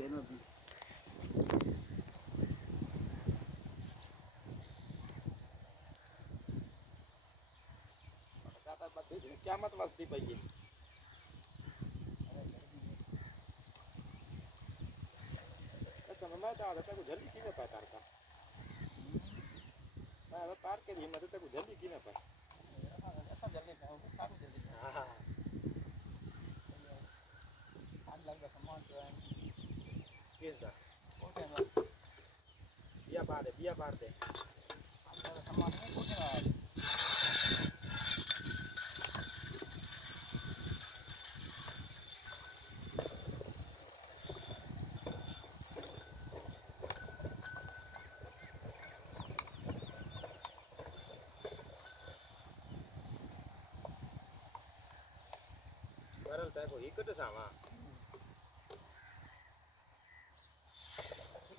लेना भी क्या मत वस्ती पई है अच्छा मैं तो आता को जल्दी की में पा करता मैं अब पार के हिम्मत तो को जल्दी की में पा ऐसा जल्दी पाओगे साथ जल्दी हां आग लग गया सामान जो है केस दा वो टाइम बिया बार दे आग लगा सामान में कुछ ना बरल ता को इकट सावा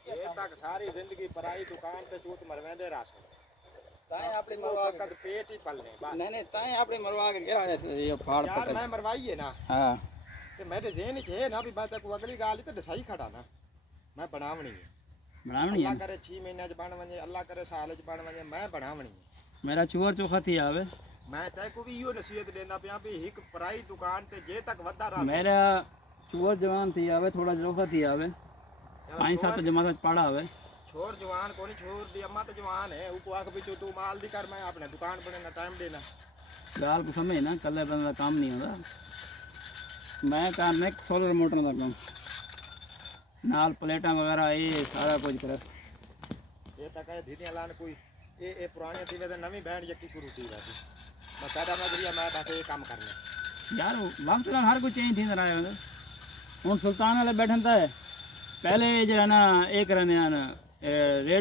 ये तक सारी जिंदगी पराई दुकान पे चूत मरवेंदे रास ताए आपने मरवा मरवा कद पेट ही पलने बस नहीं नहीं ताए आपने मरवा के गिरा ये फाड़ यार पकड़ मैं मरवाई है ना हां ते मेरे ज़हन च है ना भी बात को अगली गाल तो दसाई खड़ा ना मैं बनावनी है बनावनी अल्लाह है करे 6 महीने च बन वने अल्लाह करे साल च बन वने मैं बनावनी है मेरा चूर चोखा थी आवे मैं तय को भी इहो नसीहत देना पिया भी एक पराई दुकान ते जे तक वदा रहा मेरा चूर जवान थी आवे थोड़ा चोखा थी आवे 5-7 जमात पड़ा आवे छोड़ जवान कोनी छोड़ दी अम्मा तो जवान है ऊको आख भी तू माल दी कर मैं अपने दुकान पर ना टाइम देना गाल को समझ ना कल्ले बंदा का काम नहीं होता मैं काम में सोलर मोटर का काम नाल प्लेटा वगैरह ये सारा कुछ कर ये तक है दीदी लान कोई ये पुराने थी वे नवी बैंड जक्की शुरू थी वैसे मैं पैदा नगरिया मैं बस ये काम करने यार वक्त का हर कोई चेंज थी रहा है हूँ सुल्तान वाले बैठन था पहले जरा ना एक रहने रेड